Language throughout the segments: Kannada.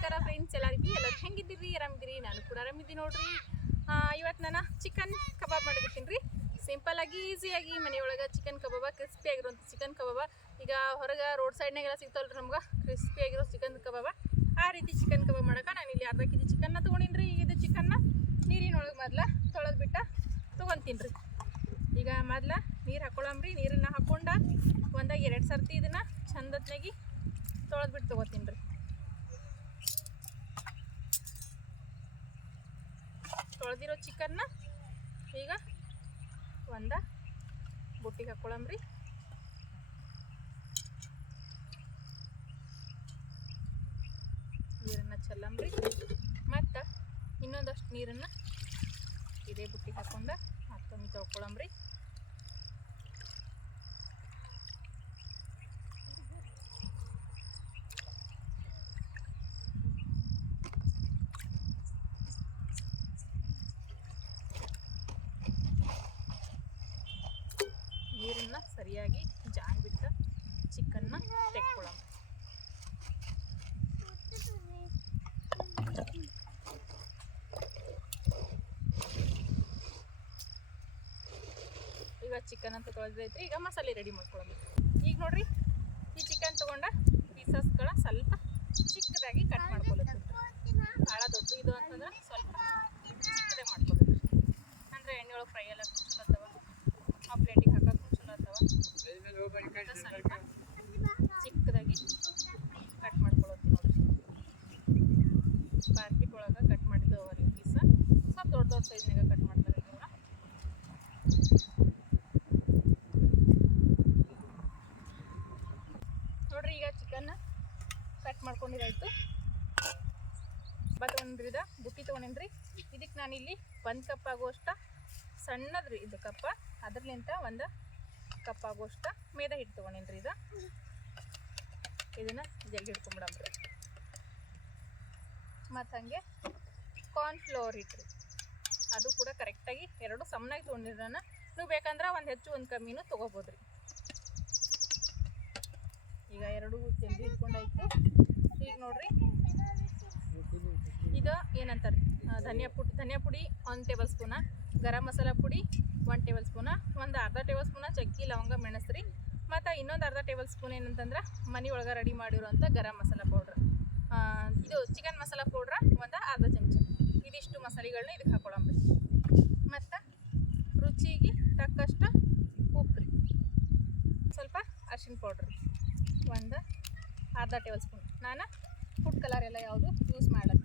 ನಮಸ್ಕಾರ ಫ್ರೆಂಡ್ಸ್ ಎಲ್ಲರಿಗೂ ಎಲ್ಲರೂ ಹೆಂಗಿದ್ದೀರಿ? ಆರಾಮಿದ್ದೀರಿ? ನಾನು ಕೂಡ ಆರಾಮಿದ್ದೀನಿ ನೋಡ್ರಿ. ಇವತ್ತು ನಾನು ಚಿಕನ್ ಕಬಾಬ್ ಮಾಡಿರ್ತೀನಿ ರೀ ಸಿಂಪಲ್ ಆಗಿ ಈಸಿಯಾಗಿ ಮನೆಯೊಳಗೆ ಚಿಕನ್ ಕಬಾಬ ಕ್ರಿಸ್ಪಿ ಆಗಿರುವಂಥ ಚಿಕನ್ ಕಬಾಬ. ಈಗ ಹೊರಗೆ ರೋಡ್ ಸೈಡ್ನಾಗೆಲ್ಲ ಸಿಗ್ತಾವಲ್ರಿ ನಮ್ಗೆ. ಕ್ರಿಸ್ಪಿ ಆಗಿರೋ ಚಿಕನ್ ಕಬಾಬ. ಆ ರೀತಿ ಚಿಕನ್ ಕಬಾಬ್ ಮಾಡೋಕೆ ನಾನು ಇಲ್ಲಿ ಅರ್ಧ ಕೆ ಜಿ ಚಿಕನ್ನ ತೊಗೊಂಡಿನಿ ರೀ ಇದು ಚಿಕನ್ನ ನೀರಿನೊಳಗೆ ಮೊದಲು ತೊಳೆದು ಬಿಟ್ಟು ತೊಗೊತೀನಿ ರೀ ಈಗ ಮೊದಲು ನೀರು ಹಾಕೊಳ್ಳಂಬ್ರಿ ನೀರನ್ನು ಹಾಕ್ಕೊಂಡು ಒಂದಾಗ ಎರಡು ಸರ್ತಿ ಇದನ್ನು ಚಂದತ್ನಾಗಿ ತೊಳೆದು ಬಿಟ್ಟು ತೊಗೋತೀನಿ ರೀ ತೊಳೆದಿರೋ ಚಿಕನ್ನ ಈಗ ಒಂದ ಬುಟ್ಟಿಗೆ ಹಾಕೊಳ್ಳಂಬ್ರಿ ನೀರನ್ನು ಚೆಲ್ಲಂಬ್ರಿ ಮತ್ತು ಇನ್ನೊಂದಷ್ಟು ನೀರನ್ನು ಇದೇ ಬುಟ್ಟಿಗೆ ಹಾಕೊಂಡ ಮತ್ತೊಮ್ಮೆ ತೊಳ್ಕೊಳಂಬ್ರಿ ನೀರನ್ನ ಸರಿಯಾಗಿ ಜಾನ್ ಬಿಟ್ಟು ಚಿಕನ್ನ ತೆಕ್ಕೊಳ್ಳೋಣ. ಈಗ ಚಿಕನ್ ಅಂತ ತೊಳೆದೈತೆ ಈಗ ಮಸಾಲೆ ರೆಡಿ ಮಾಡ್ಕೊಳ್ಳೋಣ. ಈಗ ನೋಡ್ರಿ, ಈ ಚಿಕನ್ ತಗೊಂಡ ಪೀಸಸ್ಗಳ ಸ್ವಲ್ಪ ಚಿಕ್ಕದಾಗಿ ಕಟ್ ಮಾಡ್ಕೊಳ್ಳೋದು ಭಾಳ ದೊಡ್ಡ ಇದು ಅಂತಂದ್ರೆ ಸ್ವಲ್ಪ ಚಿಕ್ಕದಾಗಿ ಮಾಡ್ಕೋಬೇಕು ಅಂದರೆ ಎಣ್ಣೆ ಒಳಗೆ ಫ್ರೈ ಎಲ್ಲ ಚಲೋ ಅದಾವ ಆ ಪ್ಲೇಟಿಗೆ ಹಾಕಕ್ಕೂ ಚಲೋ ಅದಾವ ಅಂತ ಸ್ವಲ್ಪ ಚಿಕ್ಕದಾಗಿ ಕಟ್ ಮಾಡ್ಕೊಳ್ಳೋದು ನೋಡ್ರಿ ಮಾರ್ಕೆಟ್ ಒಳಗೆ ಕಟ್ ಮಾಡಿದ್ದು ಅವರಿ ಪೀಸ ಸ್ವಲ್ಪ ದೊಡ್ಡ ದೊಡ್ಡ ಸೈಜ್ನಾಗ ಕಟ್ ಮಾಡ್ತಾರೆ ಇವ್ರ ನೋಡ್ರಿ ಈಗ ಚಿಕನ್ನ ಕಟ್ ಮಾಡ್ಕೊಂಡಿರಾಯ್ತು. ಬಟ್ ಒಂದ್ರಿದ ಬುಟ್ಟಿ ತೊಗೊಂಡೇನ್ರಿ. ಇದಕ್ಕೆ ನಾನು ಇಲ್ಲಿ ಒಂದು ಕಪ್ ಆಗುವಷ್ಟ ಸಣ್ಣದ್ರಿ ಇದು ಕಪ್ಪ ಅದ್ರಲಿಂತ ಒಂದು ಕಪ್ ಆಗುವಷ್ಟ ಮೇದ ಹಿಟ್ಟು ತೊಗೊಂಡೇನ್ರಿ ಇದು. ಇದನ್ನು ಜಲ್ದಿ ಹಿಡ್ಕೊಂಬಿಡಮ್ರಿ ಮತ್ತು ಹಾಗೆ ಕಾರ್ನ್ಫ್ಲವರ್ ಹಿಟ್ರಿ ಅದು ಕೂಡ ಕರೆಕ್ಟಾಗಿ ಎರಡು ಸಮನಾಗಿ ತೊಗೊಂಡಿರೋಣ ನೀವು ಬೇಕಂದ್ರೆ ಒಂದು ಹೆಚ್ಚು ಒಂದು ಕಮ್ಮಿನೂ ತೊಗೋಬೋದ್ರಿ. ಈಗ ಎರಡು ಜಲ್ದಿ ಇಟ್ಕೊಂಡಾಯ್ತು. ಈಗ ನೋಡ್ರಿ. ಇದು ಏನಂತಾರೆ? ಧನಿಯಾ ಪುಡಿ ಧನಿಯಾ ಪುಡಿ ಒಂದು ಟೇಬಲ್ ಸ್ಪೂನ ಗರಂ ಮಸಾಲ ಪುಡಿ ಒಂದು ಟೇಬಲ್ ಸ್ಪೂನ ಒಂದು ಅರ್ಧ ಟೇಬಲ್ ಸ್ಪೂನ ಚಕ್ಕಿ, ಲವಂಗ, ಮೆಣಸ್ರಿ, ಮತ್ತು ಇನ್ನೊಂದು ಅರ್ಧ ಟೇಬಲ್ ಸ್ಪೂನ್ ಏನಂತಂದ್ರೆ ಮನೆ ಒಳಗೆ ರೆಡಿ ಮಾಡಿರೋಂಥ ಗರಂ ಮಸಾಲ ಪೌಡ್ರ್ ಇದು ಚಿಕನ್ ಮಸಾಲ ಪೌಡ್ರ ಒಂದು ಅರ್ಧ ಚಮಚ. ಇದಿಷ್ಟು ಮಸಾಲೆಗಳನ್ನ ಇದಕ್ಕೆ ಹಾಕೊಳ್ಳಂಬ್ರಿ ಮತ್ತು ರುಚಿಗೆ ತಕ್ಕಷ್ಟು ಉಪ್ಪು ರೀ ಸ್ವಲ್ಪ ಅರ್ಶಿನ ಪೌಡ್ರ್ ಒಂದು ಅರ್ಧ ಟೇಬಲ್ ಸ್ಪೂನ್ ನಾನು ಫುಡ್ ಕಲರ್ ಎಲ್ಲ ಯಾವುದು ಯೂಸ್ ಮಾಡಲ್ಲ.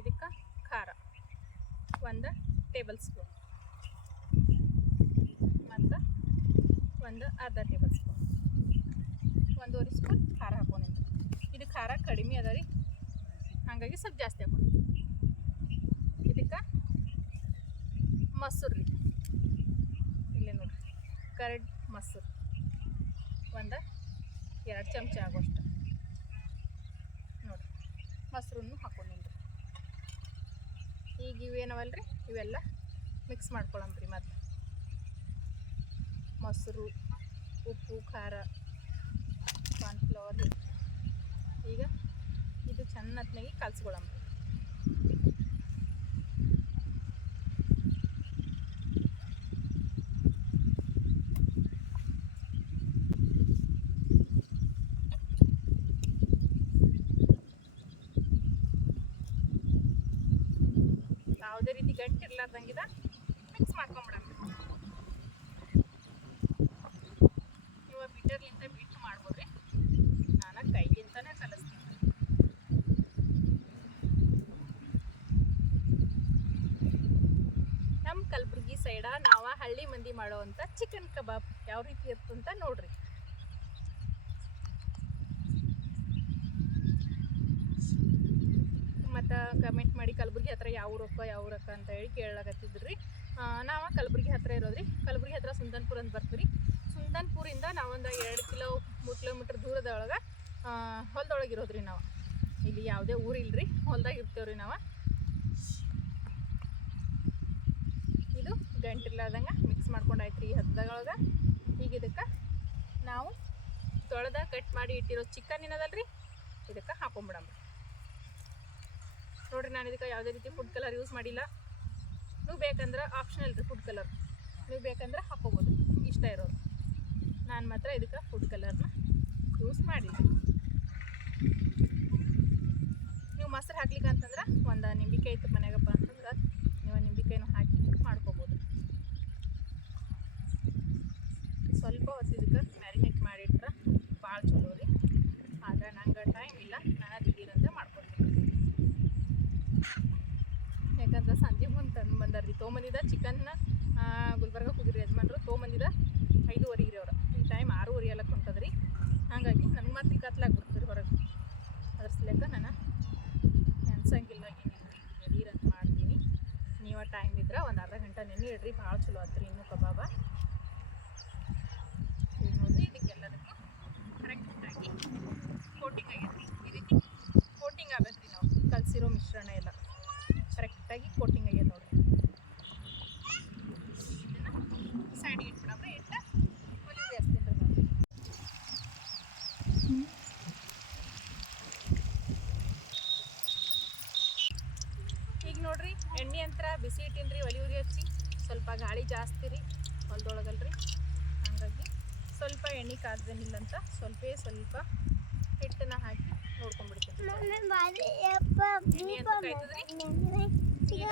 ಇದಕ್ಕೆ ಖಾರ ಒಂದು ಟೇಬಲ್ ಸ್ಪೂನ್ ಮತ್ತು ಒಂದು ಅರ್ಧ ಟೇಬಲ್ ಸ್ಪೂನ್ ಒಂದೂವರೆ ಸ್ಪೂನ್ ಖಾರ ಹಾಕೋಣ ಇದು ಖಾರ ಕಡಿಮೆ ಅದ ರೀ. ಹಾಗಾಗಿ ಸ್ವಲ್ಪ ಜಾಸ್ತಿ ಹಾಕೊಂಡು ಇದಕ್ಕೆ ಮೊಸರು. ರೀ ಕರಡ್ ಮೊಸರು. ಒಂದು ಎರಡು ಚಮಚ ಆಗೋಷ್ಟು. ನೋಡಿರಿ, ಮೊಸರನ್ನು ಹಾಕೊಂಡಿನಿ ಈಗ ಇವೇನವಲ್ರಿ ಇವೆಲ್ಲ ಮಿಕ್ಸ್ ಮಾಡ್ಕೊಳಂಬ್ರಿ ಮೊದಲು. ಮೊಸರು, ಉಪ್ಪು, ಖಾರ ಕಾರ್ನ್ಫ್ಲವರ್ ಈಗ ಇದು ಚೆನ್ನಾಗಿ ಕಲ್ಸ್ಕೊಳಂಬ್ರಿ. ಯಾವುದೇ ರೀತಿ ಗಂಟು ಇರ್ಲಾರ್ದಂಗಿದ ಮಿಕ್ಸ್ ಮಾಡ್ಕೊಂಬಿಡೋಣ. ನೀವು ಬೀಟರ್ಲಿಂದ ಬಿಟ್ಟು ಮಾಡ್ಬೋದ್ರಿ? ನಾನು ಕೈಗಿಂತನೇ ಕಲಿಸ್ತೀನಿ. ನಮ್ಮ ಕಲಬುರ್ಗಿ ಸೈಡ ನಾವು ಹಳ್ಳಿ ಮಂದಿ ಮಾಡೋವಂಥ ಚಿಕನ್ ಕಬಾಬ್ ಯಾವ ರೀತಿ ಇರ್ತಂತ ನೋಡ್ರಿ. ಮತ್ತು ಕಮೆಂಟ್ ಕಲಬುರ್ಗಿ ಹತ್ರ ಯಾವ ಊರಕ್ಕ ಯಾವ ಊರಕ್ಕ ಅಂತ ಹೇಳಿ ಕೇಳಾಕತ್ತಿದ್ರಿ ನಾವು ಕಲಬುರ್ಗಿ ಹತ್ರ ಇರೋದ್ರಿ. ಕಲಬುರ್ಗಿ ಹತ್ರ ಸುಂದನ್ಪುರ ಅಂತ ಬರ್ತೀವಿ ಸುಂದನ್ಪುರಿಂದ ನಾವೊಂದು ಎರಡು ಕಿಲೋ ಮೂರು ಕಿಲೋಮೀಟ್ರ್ ದೂರದೊಳಗೆ ಹೊಲದೊಳಗೆ ಇರೋದ್ರಿ ನಾವು. ಇಲ್ಲಿ ಯಾವುದೇ ಊರಿಲ್ರಿ ಹೊಲ್ದಾಗ ಇರ್ತೇವ್ರಿ ನಾವು. ಇದು ಗಂಟಿರ್ಲಾರ್ದಂಗೆ ಮಿಕ್ಸ್ ಮಾಡ್ಕೊಂಡಾಯ್ತು ರೀ ಹದ್ದೊಳಗೆ ಈಗ ಇದಕ್ಕೆ ನಾವು ತೊಳೆದ, ಕಟ್ ಮಾಡಿ ಇಟ್ಟಿರೋ ಚಿಕನ್ ಏನದಲ್ರಿ? ಇದಕ್ಕೆ ಹಾಕೊಂಬಿಡಮ್ಮ ನೋಡ್ರಿ, ನಾನು ಇದಕ್ಕೆ ಯಾವುದೇ ರೀತಿ ಫುಡ್ ಕಲರ್ ಯೂಸ್ ಮಾಡಿಲ್ಲ. ನೀವು ಬೇಕಂದ್ರೆ ಆಪ್ಷನಲ್ ರೀ ಫುಡ್ ಕಲರ್ ನೀವು ಬೇಕಂದ್ರೆ ಹಾಕೋಬೋದು. ಇಷ್ಟ ಇರೋದು ನಾನು ಮಾತ್ರ ಇದಕ್ಕೆ ಫುಡ್ ಕಲರ್ನ ಯೂಸ್ ಮಾಡಿಲ್ಲ. ನೀವು ಮೊಸರು ಹಾಕ್ಲಿಕ್ಕೆ ಅಂತಂದ್ರೆ ಒಂದು ನಿಂಬಿಕಾಯಿ ಇತ್ತು ಮನೆಗಪ್ಪ ಅಂತಂದ್ರೆ ನೀವು ನಿಂಬಿಕಾಯಿನೂ ಹಾಕಿ ಮಾಡ್ಕೋಬೋದು. ಸ್ವಲ್ಪ ಹೊತ್ತು ಇದಕ್ಕೆ ಮ್ಯಾರಿನೇಟ್ ಮಾಡಿಟ್ರೆ ಭಾಳ ಚಲೋ ರೀ ಆದ್ರೆ ನಂಗೆ ಟೈಮ್ ಇಲ್ಲ ನಾನು ದಿಢೀರಂತ ಮಾಡ್ಕೊತೀನಿ ಯಾಕಂದ್ರೆ ಸಂಜೆ ಮುಂದೆ ತಂದು ಬಂದಾರ ರೀ ತೊಗೊಂಬಂದಿದ್ದ ಚಿಕನ್ನ ಗುಲ್ಬರ್ಗ ಹೋಗಿರಿ ಯಜಮಾನ್ರು ತೊಗೊಂಬಂದಿದ್ದ ಐದುವರೆಗೆ ರೀ ಅವ್ರು ಈ ಟೈಮ್ ಆರೂವರೆ ಎಲ್ಲ ಹೊಂಟದ್ರಿ ಹಾಗಾಗಿ ನನಗೆ ಮತ್ತೆ ಕತ್ಲಾಗ್ಬಿಡ್ತೀರಿ ಹೊರಗೆ ಅದ್ರ ಸಲೇಕ ನಾನು ನೆನ್ಸಂಗಿಲ್ಲ ಏನಿಲ್ಲ ದಿಢೀರ್ ಅಂತ ಮಾಡ್ತೀನಿ ನೀವು ಟೈಮ್ ಇದ್ರೆ ಒಂದು ಅರ್ಧ ಗಂಟೆ ನೆನೆ ಇಡ್ರಿ, ಭಾಳ ಚಲೋ ಆತ್ರಿ ಇನ್ನೂ ಕಬಾಬ. ನೋಡ್ರಿ ಇದಕ್ಕೆಲ್ಲದಕ್ಕೂ ಕರೆಕ್ಟಾಗಿ ಕೋಟಿಂಗ್ ಆಗೈತಿ ಈ ರೀತಿ ಕೋಟಿಂಗ್ ಆಗತ್ರಿ ನಾವು. ಕಲಸಿರೋ ಮಿಶ್ರಣ ಎಲ್ಲ ಕರೆಕ್ಟಾಗಿ ಕೋಟಿಂಗ್ ಆಗ್ಯದ ನೋಡ್ರಿ ಇದನ್ನ ಸೈಡಿಗೆ ಇಟ್ಬಿಡಮ್ರಿ ಇಟ್ಟ ಒಲಿ ಹಚ್ತೀನಿ ರೀ ನಾನು ಈಗ ನೋಡ್ರಿ ಎಣ್ಣೆ ಅಂತರ ಬಿಸಿ ಇಟ್ಟಿನ್ರಿ ಒಲಿ ಉರಿ ಹಚ್ಚಿ ಸ್ವಲ್ಪ ಗಾಳಿ ಜಾಸ್ತಿ ರೀ ಹೊಲದೊಳಗಲ್ರಿ. ಹಾಗಾಗಿ ಸ್ವಲ್ಪ ಎಣ್ಣೆ ಕಾದ್ದೇನಿಲ್ಲ ಅಂತ ಸ್ವಲ್ಪೇ ಸ್ವಲ್ಪ ಹಿಟ್ಟನ್ನ ಹಾಕಿ ನೋಡ್ಕೊಂಡ್ಬಿಡ್ತೀನಿ. ಈಗ?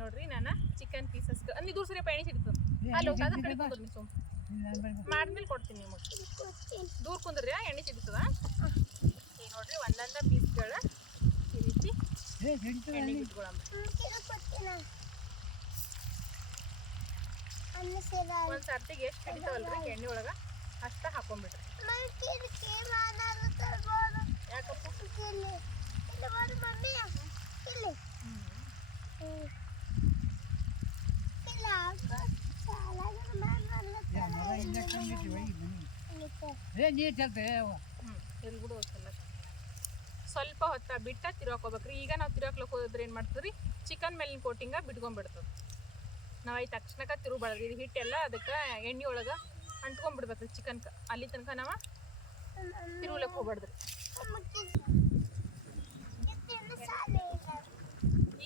ನೋಡ್ರಿ ನಾನು ಚಿಕನ್ ಪೀಸಸ್ ಅಲ್ಲಿ ದೂರ ಸರಿ ಎಣ್ಣೆ ಸಿಗ್ತದೆ. ಅಲ್ಲಿ ಹೋಗಿ ಅದ್ರ ಕಡೆ ಕುಂದ್ರಿ ಸುಮ್ ಮಾಡ್ಮೇಲೆ ಕೊಡ್ತೀನಿ ನಿಮಗೆ. ದೂರ ಕುಂದ್ರಿ ಎಣ್ಣೆ ಸಿಡ್ತದ ಈಗ ನೋಡ್ರಿ ಒಂದೊಂದ ಪೀಸ್ಗಳ ಒಂದು ಸರ್ತಿಗೆ ಎಷ್ಟು ಹಿಡಿತಾವಲ್ರಿ ಎಣ್ಣೆ ಒಳಗೆ ಅಷ್ಟ ಹಾಕೊಂಡ್ಬಿಡ್ರಿ ಯಾಕಪ್ಪ ಹ್ಞೂ ನೀರು ಚಲ್ತೆ ಹ್ಞೂ ಎಲ್ಲಿ ಬಿಡು ಹೊತ್ತಲ್ಲ ಸ್ವಲ್ಪ ಹೊತ್ತ ಬಿಟ್ಟ ತಿರ್ವಾಕೋಬೇಕ್ರಿ ಈಗ ನಾವು ತಿರ್ಗಾಕ್ಲಕ್ಕೆ ಹೋದ್ರೆ ಏನು ಮಾಡ್ತದ್ರಿ? ಚಿಕನ್ ಮೇಲಿನ ಕೋಟಿಂಗ ಬಿಟ್ಕೊಂಡ್ಬಿಡ್ತದೆ. ನಾವು ಐದು ತಕ್ಷಣಕ್ಕೆ ತಿರುಗಬಾರ್ದು ಇದು ಹಿಟ್ಟೆಲ್ಲ ಅದಕ್ಕೆ ಎಣ್ಣೆ ಒಳಗೆ ಅಂಟ್ಕೊಂಡ್ಬಿಡ್ಬೇಕು ಚಿಕನ್ಕ ಅಲ್ಲಿ ತನಕ ನಾವು ತಿರುಗ್ಲಕ್ಕೆ ಹೋಗ್ಬಾರ್ದ್ರಿ.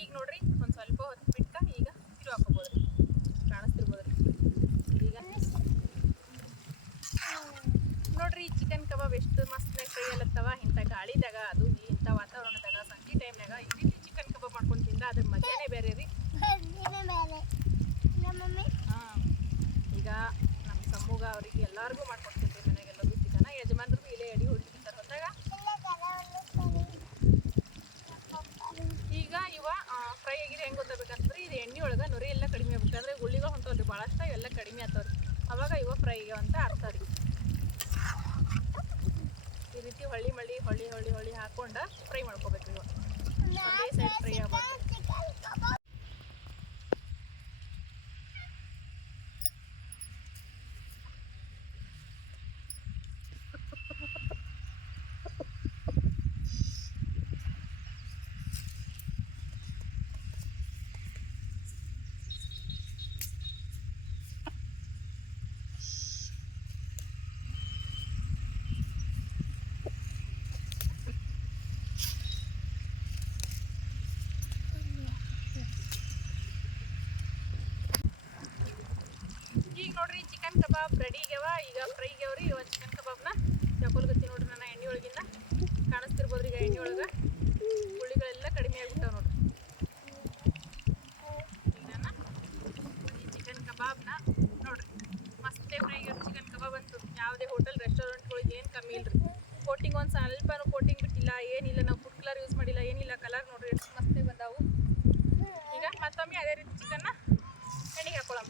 ಈಗ ನೋಡ್ರಿ, ಒಂದು ಸ್ವಲ್ಪ ಹೊತ್ತು ಬಿಟ್ಟ ಈಗ ತಿರು ಹಾಕೋಬೋದ್ರಿ ಕಾಣಿಸ್ತಿರ್ಬೋದ್ರಿ. ಈಗ ನೋಡ್ರಿ ಚಿಕನ್ ಕಬಾಬ್ ಎಷ್ಟು ಮಸ್ತ್ ಫ್ರೈ ಅಲ್ಲತ್ತವ ಇಂಥ ಗಾಳಿದಾಗ ಅದು ಇಂಥ ವಾತಾವರಣದಾಗ ಸಂಜೆ ಟೈಮ್ನಾಗ ಈ ರೀತಿ ಚಿಕನ್ ಕಬಾಬ್ ಮಾಡ್ಕೊಂಡು ತಿಂದ ಅದ್ರ ಮಜಾನೇ ಬೇರೆ ರೀ ಹಾಂ ಈಗ ನಮ್ಮ ಸಮ್ಮುಗ ಅವರಿಗೆ ಎಲ್ಲರಿಗೂ ಮಾಡ್ಕೊಡ್ತೀನಿ ರೀ ಮನೆಗೆಲ್ಲರೂ ಚಿಕನ ಯಜಮಾನ್ರಿಗೂ ಇಲ್ಲೇ ಎಡಿ ಹೊಡಿತಿರ್ತಾರೆ ಹೊತ್ತಾಗ ಈಗ ಇವ ಫ್ರೈ ಆಗಿರಿ ಹೆಂಗೆ ಗೊತ್ತಾಗಬೇಕಂತಂದ್ರೆ ಇದು ಎಣ್ಣೆ ಒಳಗೆ ನೊರೆ ಎಲ್ಲ ಕಡಿಮೆ ಆಗ್ಬೇಕು ಅಂದ್ರೆ ಗುಳಿಗಳು ಹೊಂಟವ್ರಿ ಭಾಳಷ್ಟ ಇವೆಲ್ಲ ಕಡಿಮೆ ಆಗ್ತಾವ್ರಿ ಅವಾಗ ಇವ ಫ್ರೈ ಆಗ್ಯಾವ ಅಂತ ಅರ್ಥ ರೀ. ಈ ರೀತಿ ಹೊಳ್ಳಿ ಮಳ್ಳಿ, ಹೊಳ್ಳಿ ಹೊಳ್ಳಿ ಹೊಳ್ಳಿ ಹಾಕೊಂಡು ಫ್ರೈ ಮಾಡ್ಕೋಬೇಕು ಇವಾಗ ಫ್ರೈ ಆಗ್ಬೇಕು ಈಗ ನೋಡ್ರಿ ಕಬಾಬ್ ರೆಡಿ ಆಗ್ಯಾವ. ಈಗ ಫ್ರೈ ರೀ ಇವ ಚಿಕನ್ ಕಬಾಬ್ನ ತಗೊಳ್ಗತ್ತಿ ನೋಡ್ರಿ ನನ್ನ ಎಣ್ಣೆ ಒಳಗಿಂದ. ಕಾಣಿಸ್ತಿರ್ಬೋದ್ರಿ ಈಗ ಎಣ್ಣೆ ಒಳಗೆ. ಹುಳಿಗಳೆಲ್ಲ ಕಡಿಮೆ ಆಗ್ಬಿಟ್ಟಾವ ನೋಡ್ರಿ. ಈಗ ನಾನು ಈ ಚಿಕನ್ ಕಬಾಬ್ನ ನೋಡ್ರಿ. ಮಸ್ತೇ ಫ್ರೈಗೆವ್ರಿ ಚಿಕನ್ ಕಬಾಬ್ ಅಂತೂ. ಯಾವುದೇ ಹೋಟೆಲ್ ರೆಸ್ಟೋರೆಂಟ್ಗಳಿಗೆ ಏನು ಕಮ್ಮಿ ಇಲ್ರಿ. ಕೋಟಿಂಗ್ ಒಂದು ಸ್ವಲ್ಪನೂ ಕೋಟಿಂಗ್ ಬಿಟ್ಟಿಲ್ಲ. ಏನಿಲ್ಲ, ನಾವು ಫುಡ್ ಕಲರ್ ಯೂಸ್ ಮಾಡಿಲ್ಲ. ಏನಿಲ್ಲ ಕಲರ್ ನೋಡ್ರಿ ಎಷ್ಟು ಮಸ್ತೇ ಬಂದಾವು ಈಗ ಮತ್ತೊಮ್ಮೆ ಅದೇ ರೀತಿ ಚಿಕನ್ನ ಎಣ್ಣೆಗೆ ಹಾಕೊಳ್ಳೋಣ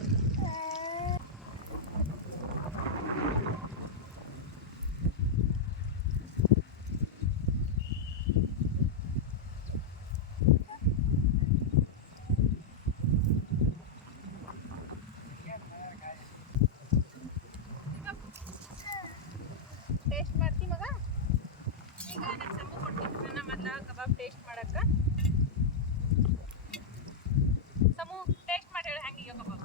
ಟೇಸ್ಟ್ ಮಾಡ್ತಿ ಮಗ ಈಗ ನಾನು ಸಮ ಮೊದಲ ಕಬಾಬ್ ಟೇಸ್ಟ್ ಮಾಡಕ್ಕೆ ಸಮು ಟೇಸ್ಟ್ ಮಾಡಿ ಹೇಳಿ ಹೆಂಗೆ ಕಬಾಬ್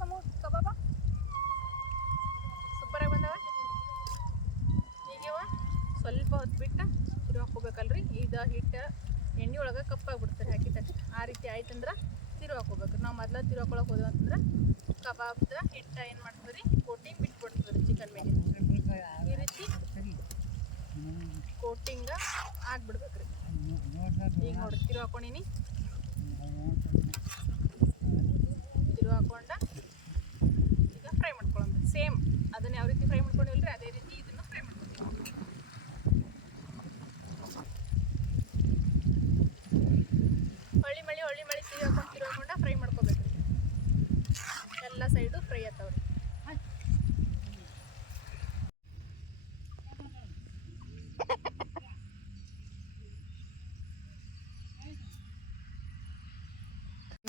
ಸಮೂ ಕಬಾಬ ಸೂಪರಾಗಿ ಬಂದವ ಈಗಿವ ಸ್ವಲ್ಪ ಹೊತ್ತು ಬಿಟ್ಟು ತಿರು ಹಾಕೋಬೇಕಲ್ರಿ ಇದು ಹಿಟ್ಟು ಎಣ್ಣೆ ಒಳಗೆ ಕಪ್ಪಾಗ್ಬಿಡ್ತಾರೆ ಹಾಕಿದ ತಕ್ಷಣ. ಆ ರೀತಿ ಆಯ್ತಂದ್ರೆ ತಿರು ಹಾಕೋಬೇಕು ನಾವು ಮೊದ್ಲು ತಿರು ಹಾಕೊಳಕ್ಕೆ ಹೋದ್ವಿ ಅಂತಂದ್ರೆ ಕಬಾಬ್ದ ಹಿಟ್ಟು ಏನು ಮಾಡ್ತೀವಿ ರೀ ಕೋಟಿಂಗ್ ಬಿಟ್ಬಿಡ್ತೀವಿ ಚಿಕನ್ ಮೇಲೆ ಈ ರೀತಿ ಕೋಟಿಂಗ ಆಗ್ಬಿಡ್ಬೇಕ್ರಿ. ಈಗ ನೋಡ್ರಿ, ತಿರು ಹಾಕೊಂಡಿನಿ. ತಿರು ಹಾಕೊಂಡ ಈಗ ಫ್ರೈ ಮಾಡ್ಕೊಳ್ಳೋಣ ಸೇಮ್ ಅದನ್ನ ಯಾವ ರೀತಿ ಫ್ರೈ ಮಾಡ್ಕೊಂಡಿಲ್ರಿ ಅದೇ ರೀತಿ ಇದನ್ನು ಫ್ರೈ ಮಾಡ್ಕೊತೀವಿ ಹೊಳ್ಳಿ ಮಳಿ ಹೊಳ್ಳಿ ಮಳಿ ತಿರು ಹಾಕೊಂಡು ತಿರು ಹಾಕೊಂಡ ಫ್ರೈ ಮಾಡ್ಕೋಬೇಕು ಎಲ್ಲ ಸೈಡು ಫ್ರೈ ಆತಾವ್ರಿ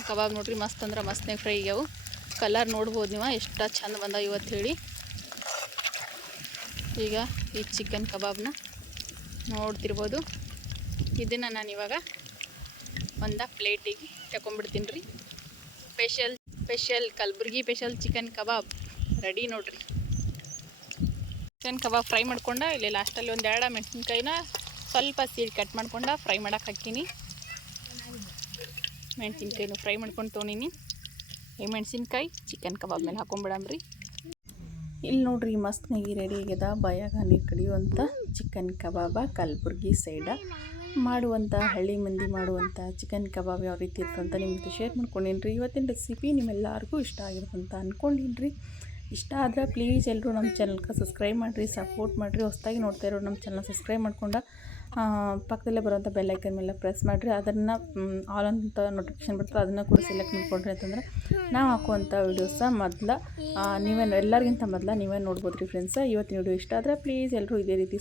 ಕಬಾಬ್ ನೋಡ್ರಿ, ಮಸ್ತ್ ಅಂದ್ರೆ ಮಸ್ತ್ನಾಗ ಫ್ರೈ ಆಗ್ಯಾವು. ಕಲರ್ ನೋಡ್ಬೋದು ನೀವು, ಎಷ್ಟು ಚಂದ ಬಂದ ಇವತ್ತು ಹೇಳಿ. ಈಗ ಈ ಚಿಕನ್ ಕಬಾಬ್ನ ನೋಡ್ತಿರ್ಬೋದು. ಇದನ್ನು ನಾನು ಇವಾಗ ಒಂದು ಪ್ಲೇಟಿಗೆ ತಗೊಂಡ್ಬಿಡ್ತೀನಿ ರೀ special special Kalaburagi special chicken kebab. Ready ನೋಡ್ರಿ. ಚಿಕನ್ ಕಬಾಬ್ ಫ್ರೈ ಮಾಡ್ಕೊಂಡ, ಇಲ್ಲಿ ಲಾಸ್ಟಲ್ಲಿ ಒಂದು ಎರಡು ಮೆಣಸಿನ್ಕಾಯಿನ ಸ್ವಲ್ಪ ಸೀಡ್ ಕಟ್ ಮಾಡ್ಕೊಂಡ ಫ್ರೈ ಮಾಡಕ್ಕೆ ಹಾಕೀನಿ ಮೆಣಸಿನ್ಕಾಯಿನೂ ಫ್ರೈ ಮಾಡ್ಕೊಂಡು ತೊಗೊಂಡಿನಿ ಈ ಮೆಣಸಿನ್ಕಾಯಿ ಚಿಕನ್ ಕಬಾಬ್ ಮೇಲೆ ಹಾಕೊಂಡ್ಬಿಡಮ್ರಿ ಇಲ್ಲಿ ನೋಡ್ರಿ ಮಸ್ತ್ನಾಗಿ ರೆಡಿ ಆಗ್ಯದ. ಬಯಾಗ ನೀರು ಕಡಿಯುವಂಥ ಚಿಕನ್ ಕಬಾಬ ಕಲಬುರ್ಗಿ ಸೈಡ. ಮಾಡುವಂಥ ಹಳ್ಳಿ ಮಂದಿ ಮಾಡುವಂಥ ಚಿಕನ್ ಕಬಾಬ್ ಯಾವ ರೀತಿ ಇರ್ತಂತ ನಿಮ್ಗೆ ಶೇರ್ ಮಾಡ್ಕೊಂಡಿನ್ರಿ. ಇವತ್ತಿನ ರೆಸಿಪಿ ನಿಮ್ಮೆಲ್ಲರಿಗೂ ಇಷ್ಟ ಆಗಿರ್ತಂತ ಅಂದ್ಕೊಂಡಿನ್ರಿ ಇಷ್ಟ ಆದ್ರೆ ಪ್ಲೀಸ್ ಎಲ್ಲರೂ ನಮ್ಮ ಚಾನಲ್ಗೆ ಸಬ್ಸ್ಕ್ರೈಬ್ ಮಾಡಿರಿ ಸಪೋರ್ಟ್ ಮಾಡಿರಿ. ಹೊಸದಾಗಿ ನೋಡ್ತಾ ಇರೋರು ನಮ್ಮ ಚಾನಲ್ ಸಬ್ಸ್ಕ್ರೈಬ್ ಮಾಡ್ಕೊಂಡು ಪಕ್ಕದಲ್ಲೇ ಬರುವಂಥ ಬೆಲ್ಲೈಕನ್ ಮೇಲೆ ಪ್ರೆಸ್ ಮಾಡಿರಿ. ಅದನ್ನು ಆಲ್ ಅಂತ ನೋಟಿಫಿಕೇಶನ್ ಬರ್ತದೆ, ಅದನ್ನು ಕೂಡ ಸೆಲೆಕ್ಟ್ ಮಾಡ್ಕೊಂಡ್ರಿ ಅಂತಂದ್ರೆ ನಾವು ಹಾಕುವಂಥ ವೀಡಿಯೋಸ ಮೊದಲ ನೀವೇ ಎಲ್ಲರಿಗಿಂತ ಮೊದಲ ನೀವೇ ನೋಡ್ಬೋದು ರೀ ಫ್ರೆಂಡ್ಸ ಇವತ್ತಿನ ವೀಡಿಯೋ ಇಷ್ಟ ಆದರೆ ಪ್ಲೀಸ್ ಎಲ್ಲರೂ ಇದೇ ರೀತಿ